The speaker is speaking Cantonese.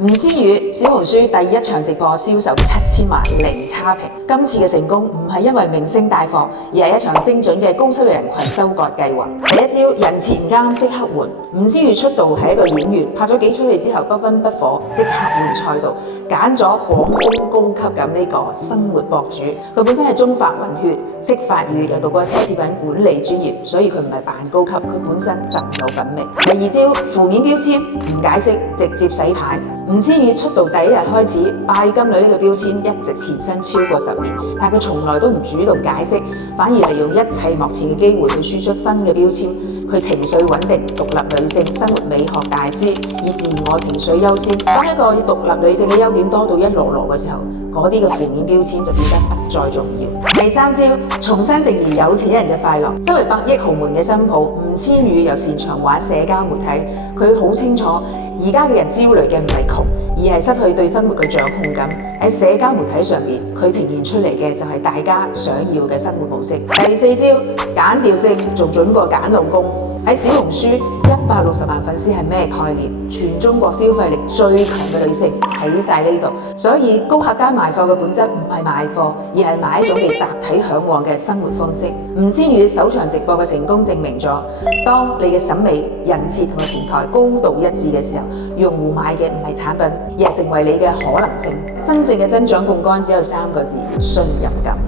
吳千語小紅書第一場直播銷售7000萬零差評，今次嘅成功唔係因為明星帶貨，而係一場精準嘅高收入人群收割計劃。第一招人前啱即刻換。吳千語出道係一個演員，拍咗幾出戲之後不溫不火，即刻換賽道，揀咗廣豐高級咁呢個生活博主。佢本身係中法混血，識法語，又讀過奢侈品管理專業，所以佢唔係扮高級，佢本身就有品味。第二招負面標籤，唔解釋，直接洗牌。吳千語出道第一日開始，拜金女呢個標籤一直纏身超過10年，但佢從來都唔主動解釋，反而利用一切幕前嘅機會去輸出新嘅標籤。佢情緒穩定，獨立女性，生活美學大師，以自我情緒優先。當一個獨立女性嘅優點多到一籮籮嘅時候，嗰啲嘅負面標籤就變得不再重要。第三招，重新定義有錢人嘅快樂。身為百億豪門嘅新抱，吳千語又擅長玩社交媒體，佢好清楚而家嘅人焦慮嘅唔係窮，而係失去對生活嘅掌控感。喺社交媒體上面，佢呈現出嚟嘅就係大家想要嘅生活模式。第四招，揀調性仲準過揀老公。喺小紅書160萬粉絲係咩概念？全中國消費力最強嘅女性喺晒呢度，所以高客單賣貨嘅本質唔係賣貨，而係買一種被集體嚮往嘅生活方式。吳千語首場直播嘅成功證明咗，當你嘅審美、人設同埋平台高度一致嘅時候，用戶買嘅唔係產品，而係成為你嘅可能性。真正嘅增長槓桿只有3個字：信任感。